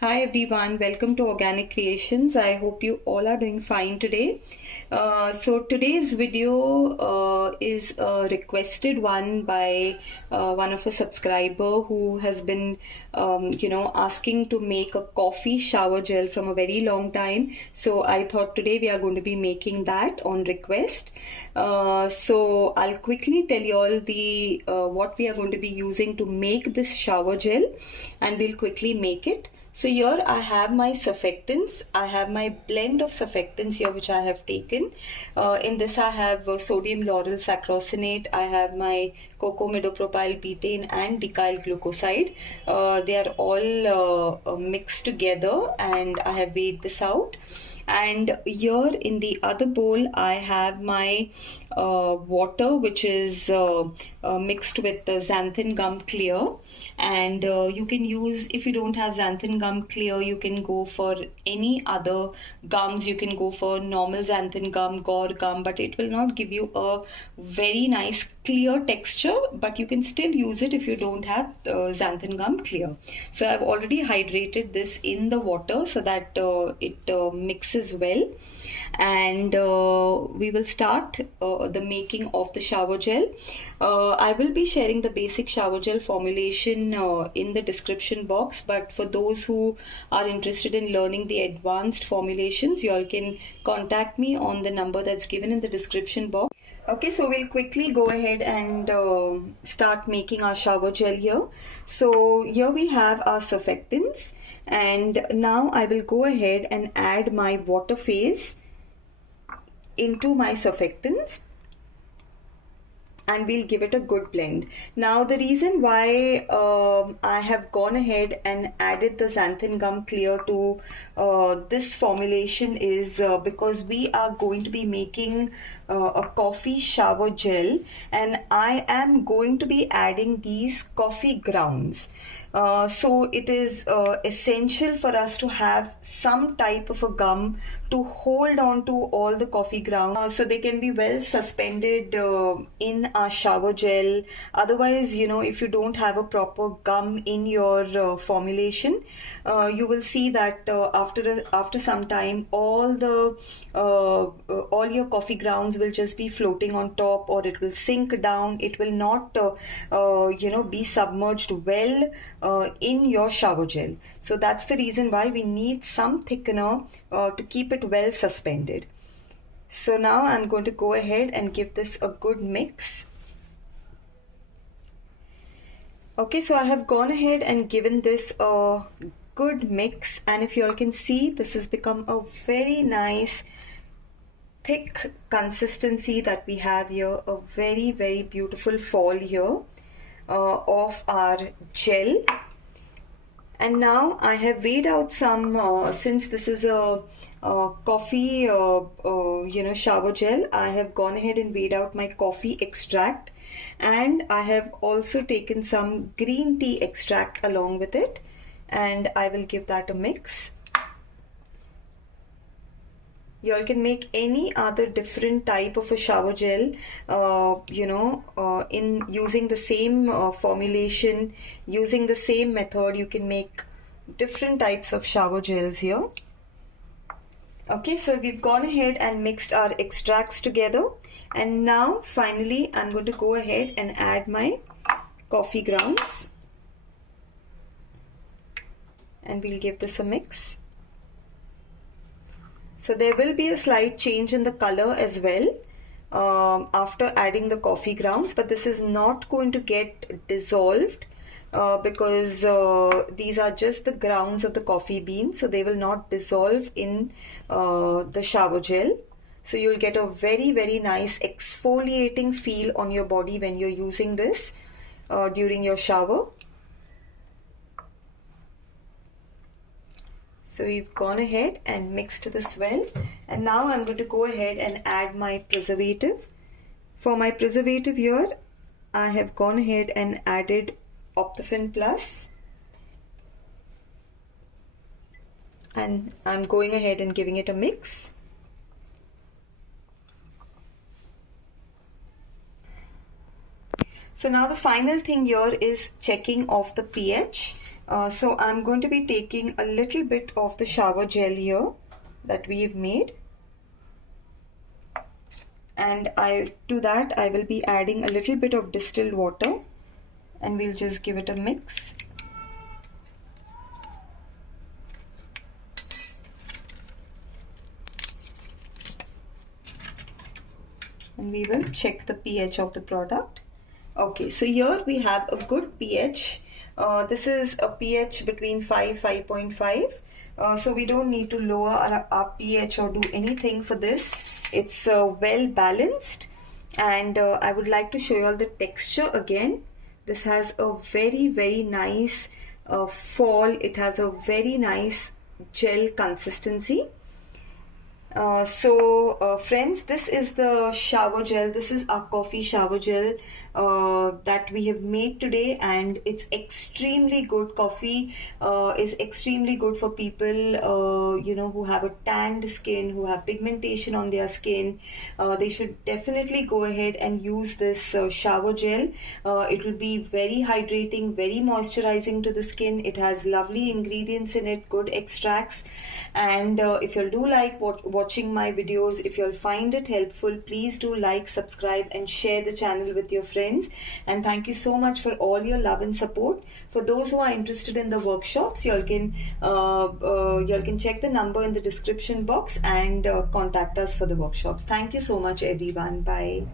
Hi everyone, welcome to Organic Creations. I hope you all are doing fine today. So today's video is a requested one by one of a subscriber who has been, asking to make a coffee shower gel from a very long time. So I thought today we are going to be making that on request. So I'll quickly tell you all the what we are going to be using to make this shower gel, and we'll quickly make it. So here I have my surfactants. I have my blend of surfactants here which I have taken. In this I have sodium lauryl sacrosanate. I have my cocoa midopropyl betaine and decyl glucoside. They are all mixed together, and I have weighed this out. And here in the other bowl I have my water, which is mixed with the xanthan gum clear. And you can use, if you don't have xanthan gum clear, you can go for any other gums. You can go for normal xanthan gum, gore gum, but it will not give you a very nice clear texture, but you can still use it if you don't have xanthan gum clear. So I've already hydrated this in the water so that it mixes well. And we will start the making of the shower gel. I will be sharing the basic shower gel formulation in the description box, but for those who are interested in learning the advanced formulations, you all can contact me on the number that's given in the description box. Okay, so we'll quickly go ahead and start making our shower gel here. So here we have our surfactants, and now I will go ahead and add my water phase into my surfactants, and we'll give it a good blend. Now the reason why I have gone ahead and added the xanthan gum clear to this formulation is because we are going to be making a coffee shower gel, and I am going to be adding these coffee grounds. So it is essential for us to have some type of a gum to hold on to all the coffee grounds, so they can be well suspended in our shower gel. Otherwise, if you don't have a proper gum in your formulation, you will see that after some time all your coffee grounds will just be floating on top, or it will sink down. It will not be submerged well in your shower gel. So that's the reason why we need some thickener to keep it well suspended. So now I'm going to go ahead and give this a good mix. Okay, so I have gone ahead and given this a good mix, and if you all can see, this has become a very nice thick consistency that we have here. A very, very beautiful fall here of our gel. And now I have weighed out some, since this is a coffee shower gel, I have gone ahead and weighed out my coffee extract, and I have also taken some green tea extract along with it, and I will give that a mix. You all can make any other different type of a shower gel, in using the same formulation, using the same method. You can make different types of shower gels here. Okay, so we've gone ahead and mixed our extracts together, and now finally I'm going to go ahead and add my coffee grounds, and we'll give this a mix. So there will be a slight change in the color as well after adding the coffee grounds, but this is not going to get dissolved because these are just the grounds of the coffee beans, so they will not dissolve in the shower gel. So you'll get a very, very nice exfoliating feel on your body when you're using this during your shower. So we've gone ahead and mixed this well, and now I'm going to go ahead and add my preservative. For my preservative here, I have gone ahead and added Optofin Plus, and I'm going ahead and giving it a mix. So now the final thing here is checking of the pH. So I'm going to be taking a little bit of the shower gel here that we've made, and to that I will be adding a little bit of distilled water, and we'll just give it a mix. And we will check the pH of the product. Okay, so here we have a good pH. This is a pH between 5.5. So we don't need to lower our pH or do anything for this. It's well balanced, and I would like to show you all the texture again. This has a very nice fall. It has a very nice gel consistency. Friends, this is the shower gel. This is our coffee shower gel that we have made today, and it's extremely good. Coffee is extremely good for people who have a tanned skin, who have pigmentation on their skin. They should definitely go ahead and use this shower gel. It will be very hydrating, very moisturizing to the skin. It has lovely ingredients in it, good extracts, and if you do like watching my videos, if you'll find it helpful, please do like, subscribe, and share the channel with your friends. And thank you so much for all your love and support. For those who are interested in the workshops, y'all can check the number in the description box and contact us for the workshops. Thank you so much, everyone. Bye.